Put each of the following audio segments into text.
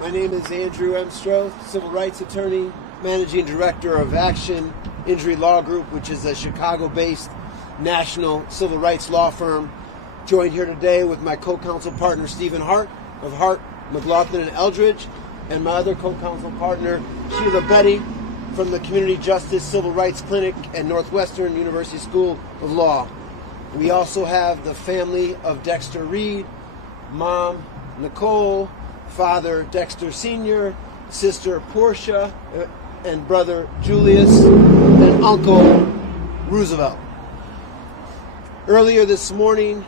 My name is Andrew M. Stroth, civil rights attorney, managing director of Action Injury Law Group, which is a Chicago-based national civil rights law firm. Joined here today with my co-counsel partner, Stephen Hart of Hart, McLaughlin, and Eldridge, and my other co-counsel partner, Sheila Betty, from the Community Justice Civil Rights Clinic and Northwestern University School of Law. We also have the family of Dexter Reed, Mom Nicole, Father Dexter Sr., Sister Portia, and Brother Julius, and Uncle Roosevelt. Earlier this morning,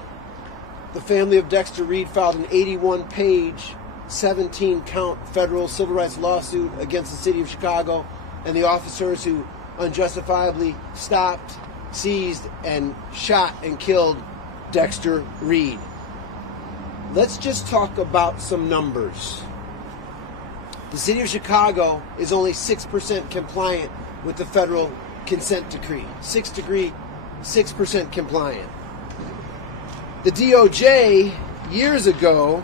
the family of Dexter Reed filed an 81-page, 17-count federal civil rights lawsuit against the city of Chicago and the officers who unjustifiably stopped, seized, and shot and killed Dexter Reed. Let's just talk about some numbers. The city of Chicago is only 6% compliant with the federal consent decree. 6% compliant. The DOJ, years ago,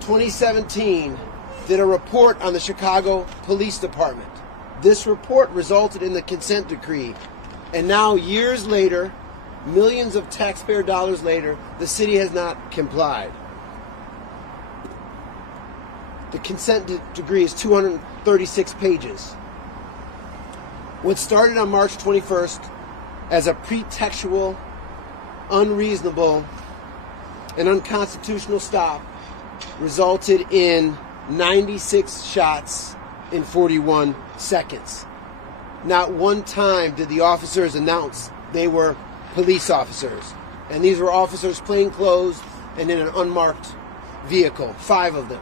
2017, did a report on the Chicago Police Department. This report resulted in the consent decree. And now, years later, millions of taxpayer dollars later, the city has not complied. The consent decree is 236 pages. What started on March 21st as a pretextual, unreasonable, and unconstitutional stop resulted in 96 shots in 41 seconds. Not one time did the officers announce they were police officers. And these were officers plainclothes and in an unmarked vehicle, 5 of them.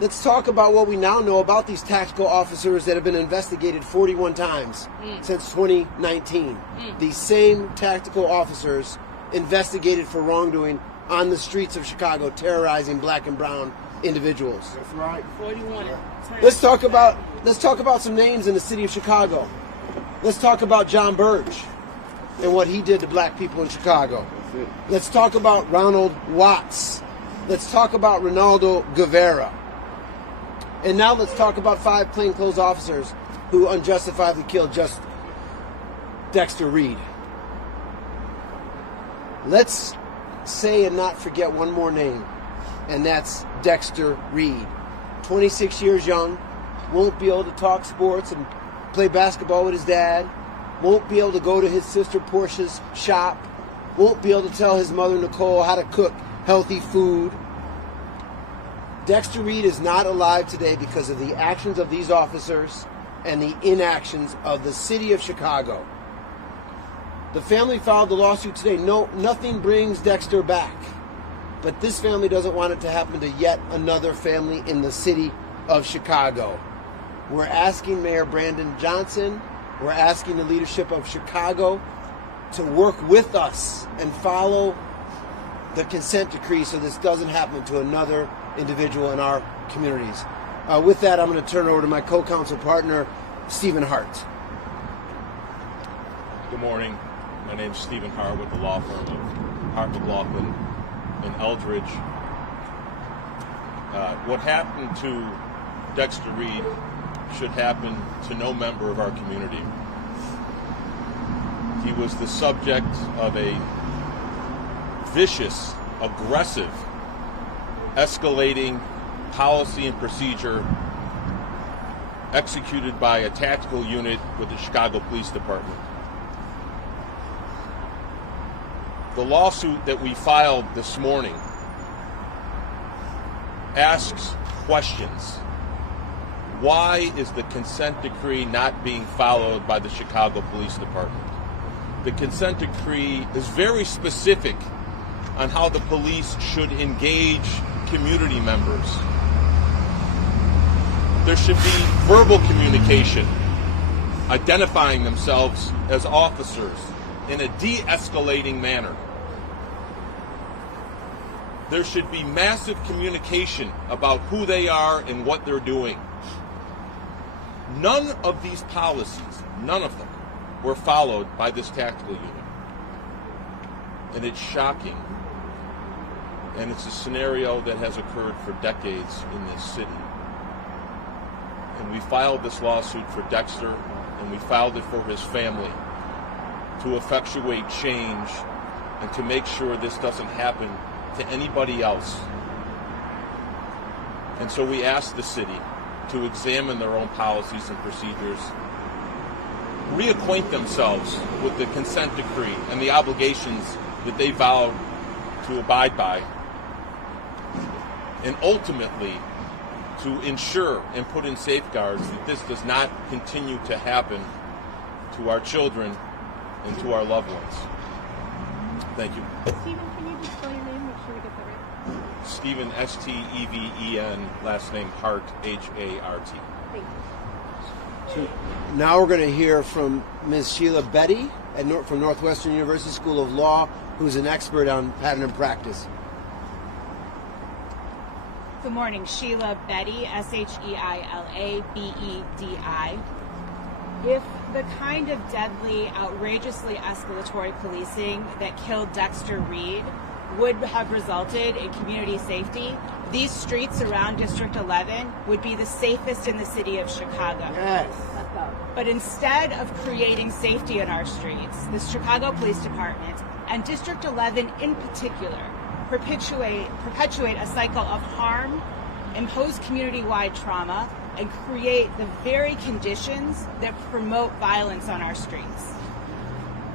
Let's talk about what we now know about these tactical officers that have been investigated 41 times since 2019. These same tactical officers investigated for wrongdoing on the streets of Chicago, terrorizing black and brown individuals. That's right. 41. Let's talk about some names in the city of Chicago. Let's talk about John Burge and what he did to black people in Chicago. Let's talk about Ronald Watts. Let's talk about Ronaldo Guevara. And now let's talk about 5 plainclothes officers who unjustifiably killed Dexter Reed. Let's say and not forget one more name, and that's Dexter Reed. 26 years young, won't be able to talk sports and play basketball with his dad, won't be able to go to his sister Portia's shop, won't be able to tell his mother Nicole how to cook healthy food. Dexter Reed is not alive today because of the actions of these officers and the inactions of the city of Chicago. The family filed the lawsuit today. No, nothing brings Dexter back. But this family doesn't want it to happen to yet another family in the city of Chicago. We're asking Mayor Brandon Johnson, we're asking the leadership of Chicago to work with us and follow the consent decree so this doesn't happen to another individual in our communities. With that, I'm going to turn it over to my co-counsel partner, Stephen Hart. Good morning. My name is Stephen Hart with the law firm of Hart, McLaughlin, and Eldridge. What happened to Dexter Reed should happen to no member of our community. He was the subject of a vicious, aggressive, escalating policy and procedure executed by a tactical unit with the Chicago Police Department. The lawsuit that we filed this morning asks questions. Why is the consent decree not being followed by the Chicago Police Department? The consent decree is very specific on how the police should engage community members. There should be verbal communication, identifying themselves as officers in a de-escalating manner. There should be massive communication about who they are and what they're doing. None of these policies, none of them, were followed by this tactical unit. And it's shocking And it's a scenario that has occurred for decades in this city. And we filed this lawsuit for Dexter, and we filed it for his family to effectuate change and to make sure this doesn't happen to anybody else. And so we asked the city to examine their own policies and procedures, reacquaint themselves with the consent decree and the obligations that they vowed to abide by, and ultimately to ensure and put in safeguards that this does not continue to happen to our children and to our loved ones. Thank you. Stephen, can you just spell your name? Make sure we get that right. Stephen, S-T-E-V-E-N, last name Hart, H-A-R-T. Thank you. So now we're going to hear from Ms. Sheila Betty from Northwestern University School of Law, who's an expert on pattern and practice. Good morning, Sheila Betty, S-H-E-I-L-A-B-E-D-I. If the kind of deadly, outrageously escalatory policing that killed Dexter Reed would have resulted in community safety, these streets around District 11 would be the safest in the city of Chicago. Yes. But instead of creating safety in our streets, the Chicago Police Department, and District 11 in particular, perpetuate a cycle of harm, impose community-wide trauma, and create the very conditions that promote violence on our streets.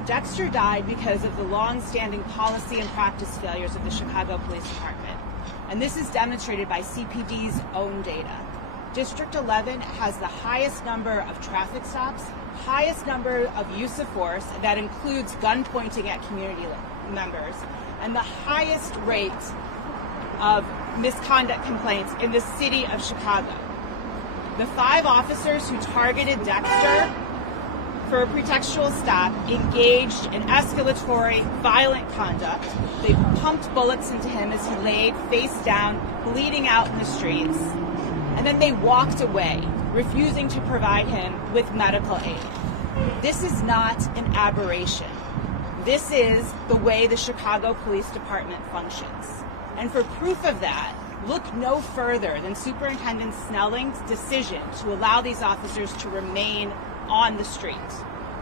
Dexter died because of the long-standing policy and practice failures of the Chicago Police Department. And this is demonstrated by CPD's own data. District 11 has the highest number of traffic stops, highest number of use of force, that includes gun pointing at community members, and the highest rate of misconduct complaints in the city of Chicago. The 5 officers who targeted Dexter for a pretextual stop engaged in escalatory, violent conduct. They pumped bullets into him as he laid face down, bleeding out in the streets. And then they walked away, refusing to provide him with medical aid. This is not an aberration. This is the way the Chicago Police Department functions. And for proof of that, look no further than Superintendent Snelling's decision to allow these officers to remain on the street.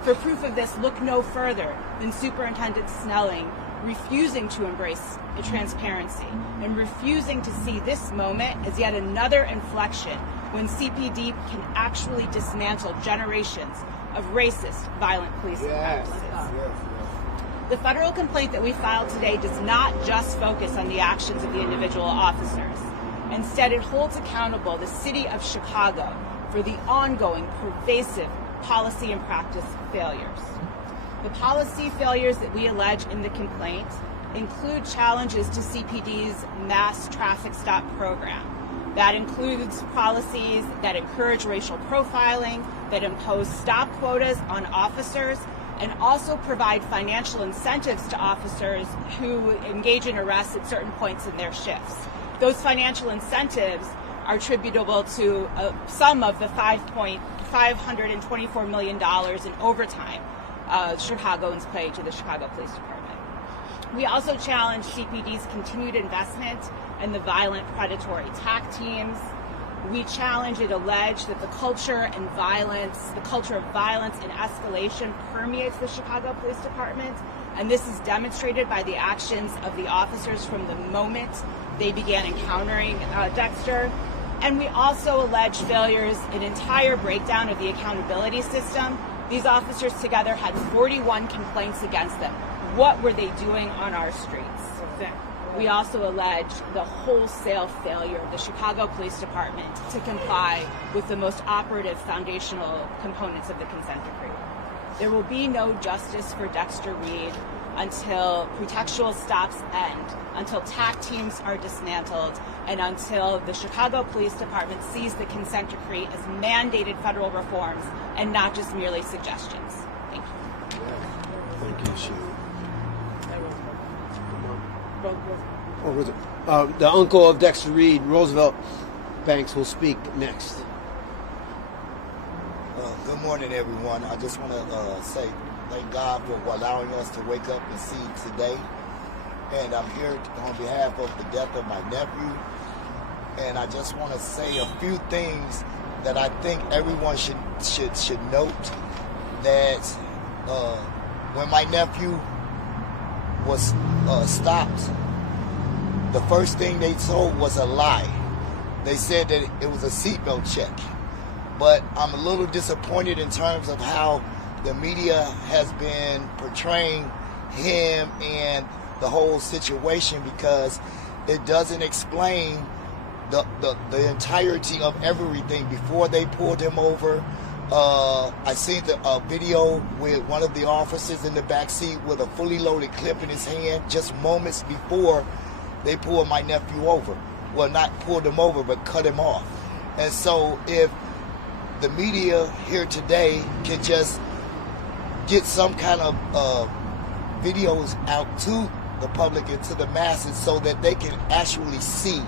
For proof of this, look no further than Superintendent Snelling refusing to embrace transparency and refusing to see this moment as yet another inflection when CPD can actually dismantle generations of racist, violent policing practices. The federal complaint that we filed today does not just focus on the actions of the individual officers. Instead, it holds accountable the city of Chicago for the ongoing, pervasive policy and practice failures. The policy failures that we allege in the complaint include challenges to CPD's mass traffic stop program. That includes policies that encourage racial profiling, that impose stop quotas on officers, and also provide financial incentives to officers who engage in arrests at certain points in their shifts. Those financial incentives are attributable to some of the $524 million in overtime Chicagoans pay to the Chicago Police Department. We also challenge CPD's continued investment in the violent predatory TAC teams. We challenge and allege that the culture of violence and escalation permeates the Chicago Police Department, and this is demonstrated by the actions of the officers from the moment they began encountering Dexter. And we also allege failures, an entire breakdown of the accountability system. These officers together had 41 complaints against them. What were they doing on our streets? We also allege the wholesale failure of the Chicago Police Department to comply with the most operative foundational components of the consent decree. There will be no justice for Dexter Reed until pretextual stops end, until TAC teams are dismantled, and until the Chicago Police Department sees the consent decree as mandated federal reforms and not just merely suggestions. Thank you. Thank you, Sheila. The uncle of Dexter Reed, Roosevelt Banks, will speak next. Good morning, everyone. I just want to say thank God for allowing us to wake up and see today. and I'm here on behalf of the death of my nephew. And I just want to say a few things that I think everyone should note. That when my nephew was stopped, the first thing they told was a lie. They said that it was a seatbelt check. But I'm a little disappointed in terms of how the media has been portraying him and the whole situation, because it doesn't explain the entirety of everything. Before they pulled him over, I seen the video with one of the officers in the back seat with a fully loaded clip in his hand just moments before they pulled my nephew over. Well, not pulled him over, but cut him off. And so if the media here today can just get some kind of videos out to the public and to the masses so that they can actually see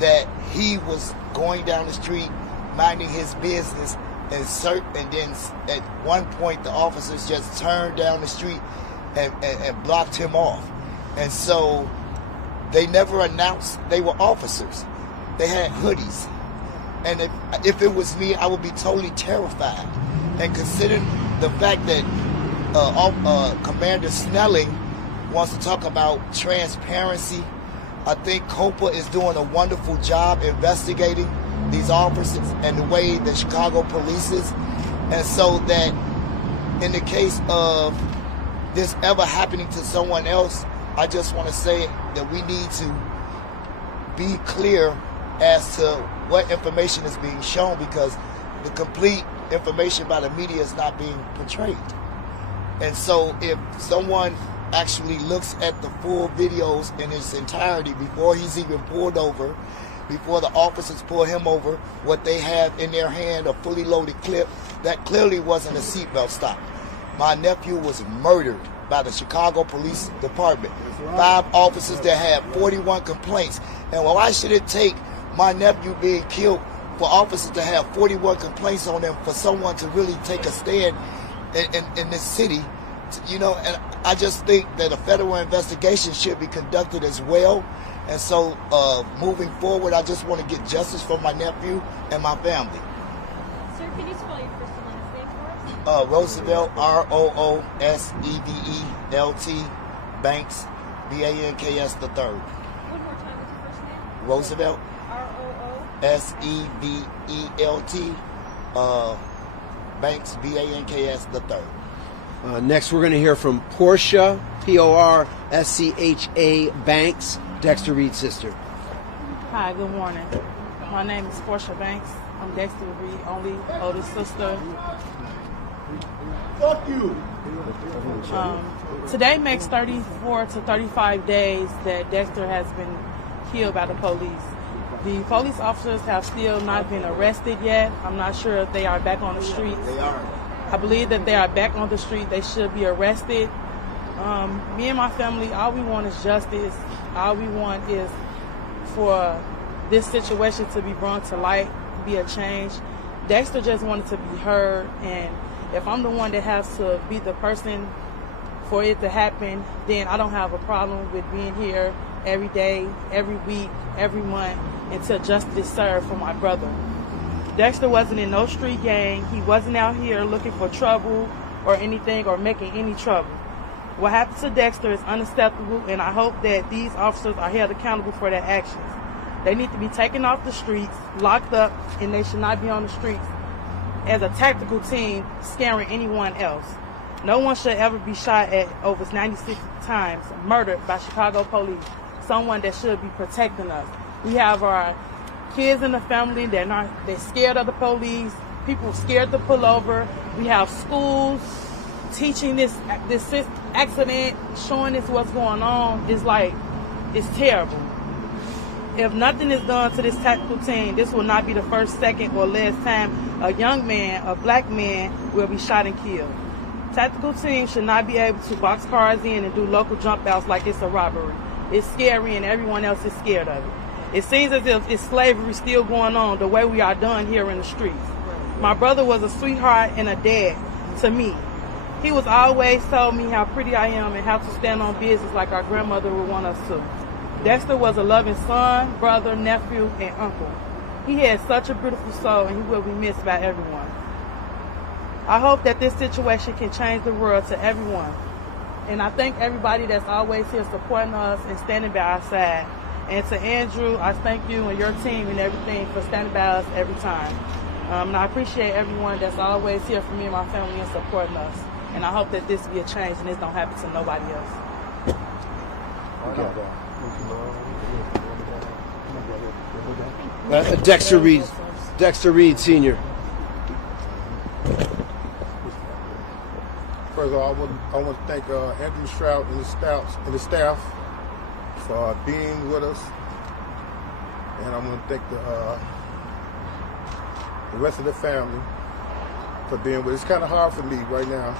that he was going down the street minding his business, and then at one point the officers just turned down the street and blocked him off. And so they never announced they were officers. They had hoodies. And if it was me, I would be totally terrified. And considering the fact that Commander Snelling wants to talk about transparency, I think COPA is doing a wonderful job investigating these officers and the way the Chicago police is. And so that in the case of this ever happening to someone else, I just want to say that we need to be clear as to what information is being shown, because the complete information by the media is not being portrayed. And so if someone actually looks at the full videos in its entirety before he's even pulled over, before the officers pull him over, what they have in their hand, a fully loaded clip, that clearly wasn't a seatbelt stop. My nephew was murdered by the Chicago Police Department. 5 officers that had 41 complaints. And why should it take my nephew being killed for officers to have 41 complaints on them for someone to really take a stand in this city? You know, and I just think that a federal investigation should be conducted as well. And so moving forward, I just want to get justice for my nephew and my family. Sir, can you spell your first and last name for us? Roosevelt, Roosevelt, Banks, Banks the third. One more time with your first name. Roosevelt, Roosevelt. Banks, Banks the third. Next, we're going to hear from Portia, Porscha Banks, Dexter Reed's sister. Hi, good morning. My name is Portia Banks. I'm Dexter Reed, only oldest sister. Fuck you. Today makes 34 to 35 days that Dexter has been killed by the police. The police officers have still not been arrested yet. I'm not sure if they are back on the streets. They are. I believe that they are back on the street. They should be arrested. Me and my family, all we want is justice. All we want is for this situation to be brought to light, be a change. Dexter just wanted to be heard, and if I'm the one that has to be the person for it to happen, then I don't have a problem with being here every day, every week, every month until justice is served for my brother. Dexter wasn't in no street gang. He wasn't out here looking for trouble or anything or making any trouble. What happened to Dexter is unacceptable, and I hope that these officers are held accountable for their actions. They need to be taken off the streets, locked up, and they should not be on the streets as a tactical team scaring anyone else. No one should ever be shot at over 96 times, murdered by Chicago police, someone that should be protecting us. We have our kids in the family, they're scared of the police, people scared to pull over. We have schools teaching this accident, showing us what's going on. It's terrible. If nothing is done to this tactical team, this will not be the first, second, or last time a young man, a black man, will be shot and killed. Tactical teams should not be able to box cars in and do local jump outs like it's a robbery. It's scary and everyone else is scared of it. It seems as if it's slavery still going on the way we are done here in the streets. My brother was a sweetheart and a dad to me. He was always told me how pretty I am and how to stand on business like our grandmother would want us to. Dexter was a loving son, brother, nephew, and uncle. He had such a beautiful soul, and he will be missed by everyone. I hope that this situation can change the world to everyone. And I thank everybody that's always here supporting us and standing by our side. And to Andrew, I thank you and your team and everything for standing by us every time. And I appreciate everyone that's always here for me and my family and supporting us. And I hope that this be a change and this don't happen to nobody else. Dexter Reed Jr. First of all, I want to thank Andrew Stroud and the staff for being with us, and I want to thank the rest of the family for being with us. It's kind of hard for me right now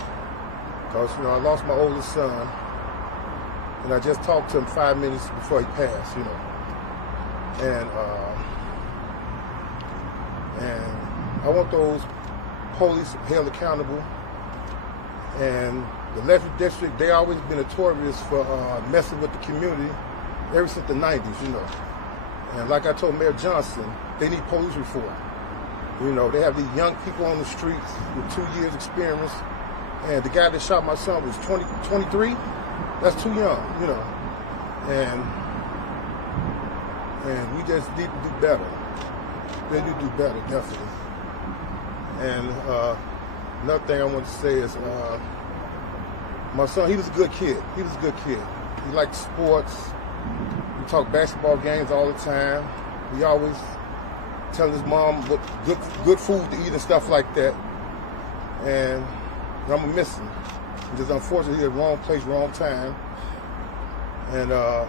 because I lost my oldest son, and I just talked to him 5 minutes before he passed. And I want those police held accountable. And the Electric District, they always been notorious for messing with the community ever since the 90s, And like I told Mayor Johnson, they need police reform. They have these young people on the streets with 2 years experience. And the guy that shot my son was 23. That's too young, And we just need to do better. They need to do better, definitely. And another thing I want to say is my son, he was a good kid. He liked sports. We talked basketball games all the time. He always telling his mom what good food to eat and stuff like that. And I'm going to miss him. Just unfortunately, at the wrong place, wrong time. And I'm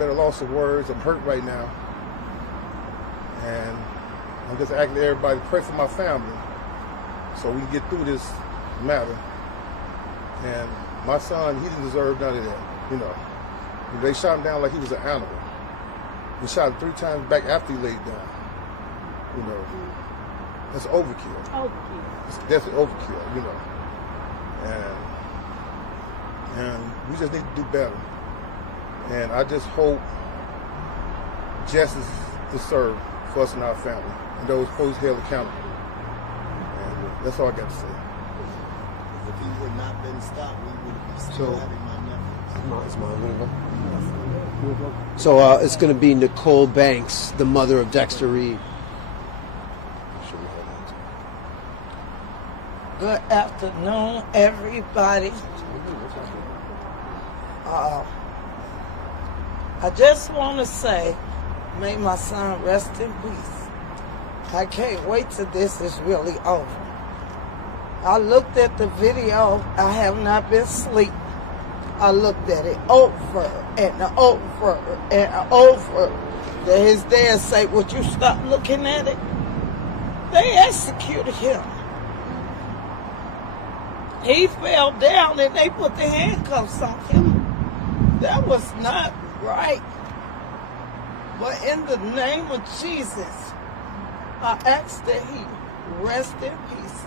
at a loss of words. I'm hurt right now. And I'm just asking everybody to pray for my family so we can get through this matter. And my son, he didn't deserve none of that, They shot him down like he was an animal. They shot him 3 times back after he laid down. That's overkill. It's definitely overkill, And we just need to do better. And I just hope justice is served for us and our family, and those police held accountable. And that's all I got to say. If he had not been stopped, we would be still having my nephew. So it's going to be Nicole Banks, the mother of Dexter Reed. Good afternoon, everybody. I just want to say, may my son rest in peace. I can't wait till this is really over. I looked at the video. I have not been asleep. I looked at it over and over and over. Then his dad say, would you stop looking at it? They executed him. He fell down and they put the handcuffs on him. That was not right. But in the name of Jesus, I ask that he rest in peace.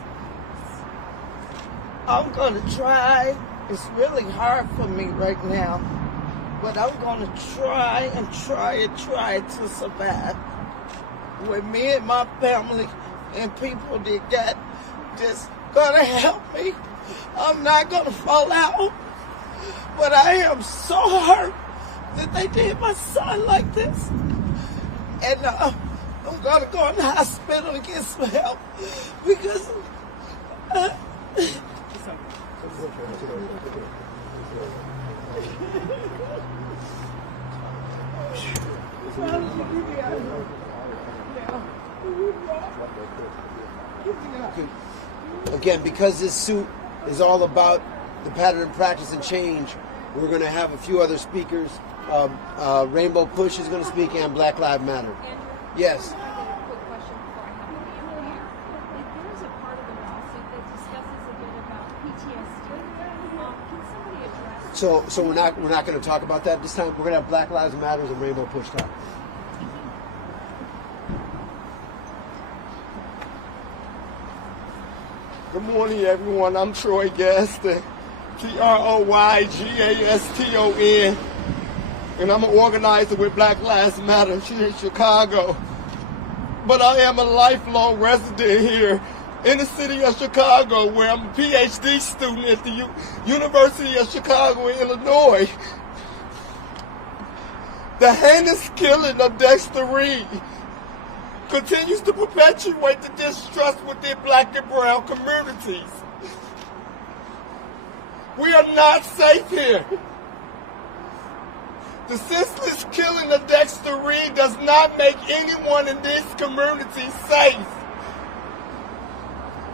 I'm going to try. It's really hard for me right now. But I'm going to try to survive. With me and my family and people that got just going to help me. I'm not going to fall out. But I am so hurt that they did my son like this. And I'm going to go in the hospital to get some help. Because... Again, because this suit is all about the pattern, practice, and change, we're going to have a few other speakers. Rainbow Push is going to speak, and Black Lives Matter. Andrew, Yes. I have a quick question before I have you on the air. There's a part of the lawsuit that discusses a bit about PTSD. Can somebody address? So we're not going to talk about that this time. We're going to have Black Lives Matter and Rainbow Push talk. Good morning, everyone. I'm Troy Gaston, Troygaston, and I'm an organizer with Black Lives Matter here in Chicago. But I am a lifelong resident here in the city of Chicago, where I'm a PhD student at the University of Chicago in Illinois. The heinous killing of Dexter Reed continues to perpetuate the distrust within Black and brown communities. We are not safe here. The senseless killing of Dexter Reed does not make anyone in this community safe.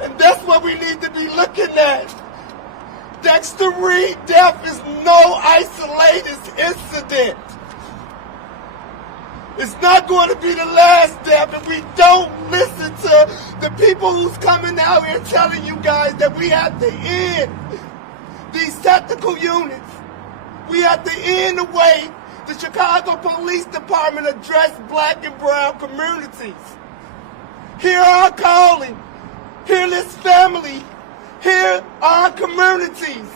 And that's what we need to be looking at. Dexter Reed death is no isolated incident. It's not going to be the last death if we don't listen to the people who's coming out here telling you guys that we have to end these tactical units. We have to end the way the Chicago Police Department address Black and brown communities. Hear our calling. Hear this family. Hear our communities.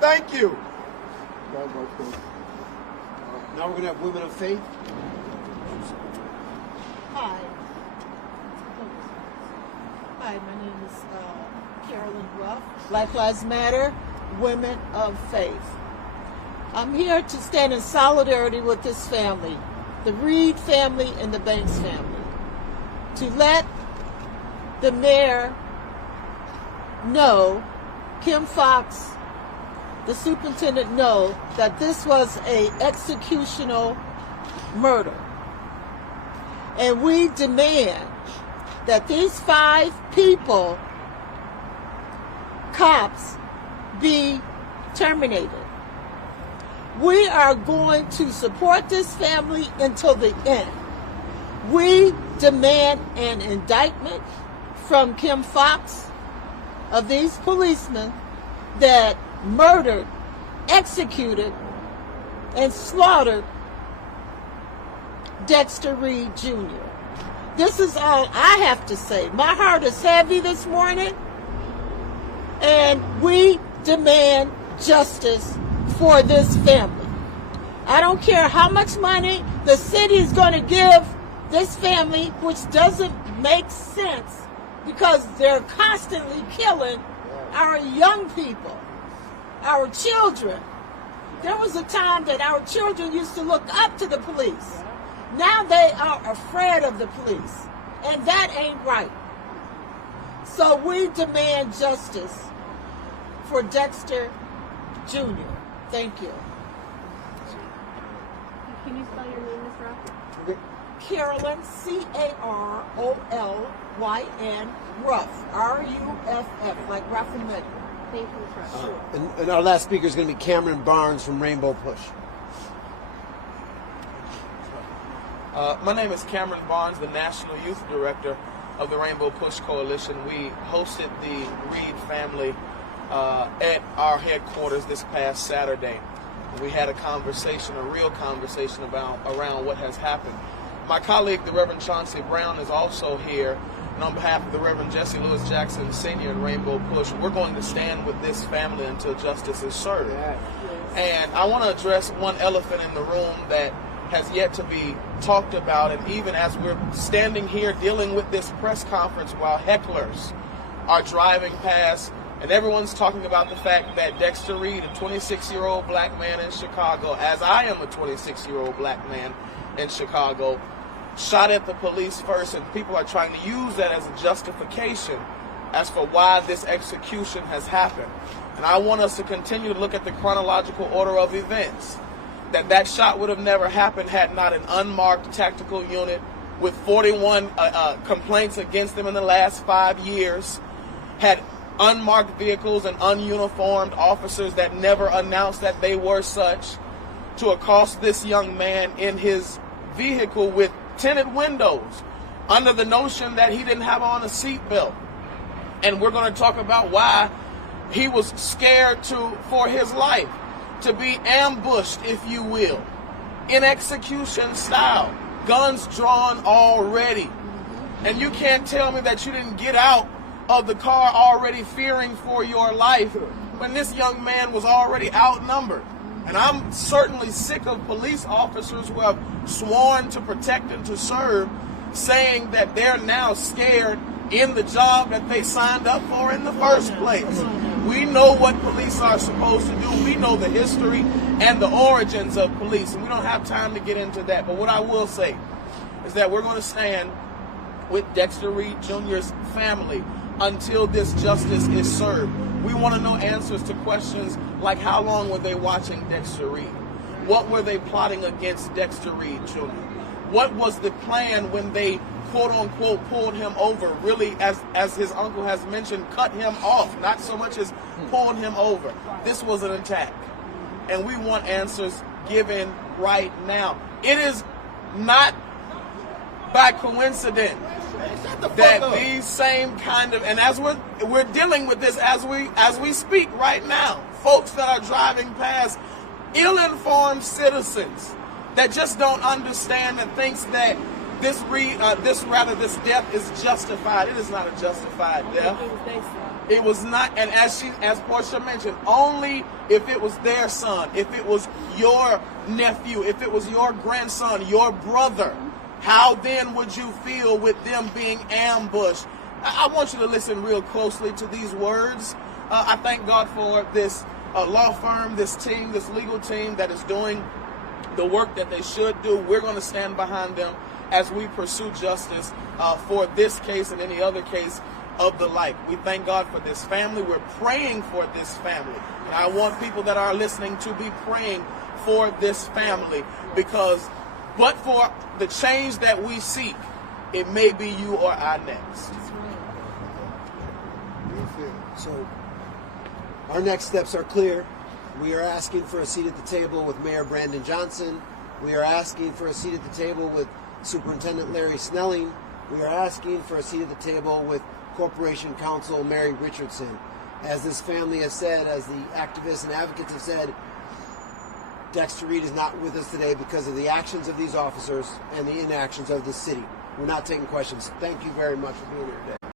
Thank you. Now we're going to have Women of Faith. Hi. Hi, my name is Carolyn Ruff, Black Lives Matter, Women of Faith. I'm here to stand in solidarity with this family, the Reed family and the Banks family, to let the mayor know, Kim Fox, the superintendent, know that this was an executional murder. And we demand that these 5 people, cops, be terminated. We are going to support this family until the end. We demand an indictment from Kim Fox of these policemen that murdered, executed, and slaughtered Dexter Reed Jr. This is all I have to say. My heart is heavy this morning, and we demand justice for this family. I don't care how much money the city is going to give this family, which doesn't make sense because they're constantly killing our young people, our children. There was a time that our children used to look up to the police. Now they are afraid of the police, and that ain't right. So we demand justice for Dexter Jr. Thank you. Can you spell your name, Ms. Ruff? Okay. Carolyn, Carolyn, Ruff, R-U-F-F, like Ruff-and-Meadow. Thank you, Ms. Ruff. Sure. And our last speaker is going to be Cameron Barnes from Rainbow Push. My name is Cameron Barnes, the National Youth Director of the Rainbow Push Coalition. We hosted the Reed family at our headquarters this past Saturday. We had a conversation, a real conversation around what has happened. My colleague, the Reverend Chauncey Brown, is also here. And on behalf of the Reverend Jesse Lewis Jackson Sr. and Rainbow Push, we're going to stand with this family until justice is served. And I want to address one elephant in the room that has yet to be talked about, and even as we're standing here dealing with this press conference while hecklers are driving past, and everyone's talking about the fact that Dexter Reed, a 26-year-old black man in Chicago, as I am a 26-year-old black man in Chicago, shot at the police first, and people are trying to use that as a justification as for why this execution has happened. And I want us to continue to look at the chronological order of events. That shot would have never happened had not an unmarked tactical unit with 41 complaints against them in the last 5 years, had unmarked vehicles and ununiformed officers that never announced that they were such, to accost this young man in his vehicle with tinted windows under the notion that he didn't have on a seatbelt. And we're going to talk about why he was scared for his life, to be ambushed, if you will, in execution style, guns drawn already. And you can't tell me that you didn't get out of the car already fearing for your life when this young man was already outnumbered. And I'm certainly sick of police officers who have sworn to protect and to serve saying that they're now scared in the job that they signed up for in the first place. We know what police are supposed to do. We know the history and the origins of police, and we don't have time to get into that. But what I will say is that we're going to stand with Dexter Reed Jr.'s family until this justice is served. We want to know answers to questions like how long were they watching Dexter Reed? What were they plotting against Dexter Reed Jr.? What was the plan when they quote-unquote pulled him over, really, as his uncle has mentioned, cut him off, not so much as pulled him over. This was an attack, and we want answers given right now. It is not by coincidence that these same kind of, and as we're dealing with this as we speak right now, folks that are driving past, ill-informed citizens that just don't understand and thinks that this death is justified. It is not a justified death. It was not, and as Portia mentioned, only if it was their son, if it was your nephew, if it was your grandson, your brother, how then would you feel with them being ambushed? I want you to listen real closely to these words. I thank God for this law firm, this team, this legal team that is doing the work that they should do. We're going to stand behind them as we pursue justice for this case and any other case of the like. We thank God for this family. We're praying for this family. And I want people that are listening to be praying for this family, because but for the change that we seek, it may be you or I next. So our next steps are clear. We are asking for a seat at the table with Mayor Brandon Johnson. We are asking for a seat at the table with Superintendent Larry Snelling. We are asking for a seat at the table with Corporation Counsel Mary Richardson. As this family has said, as the activists and advocates have said, Dexter Reed is not with us today because of the actions of these officers and the inactions of the city. We're not taking questions. Thank you very much for being here today.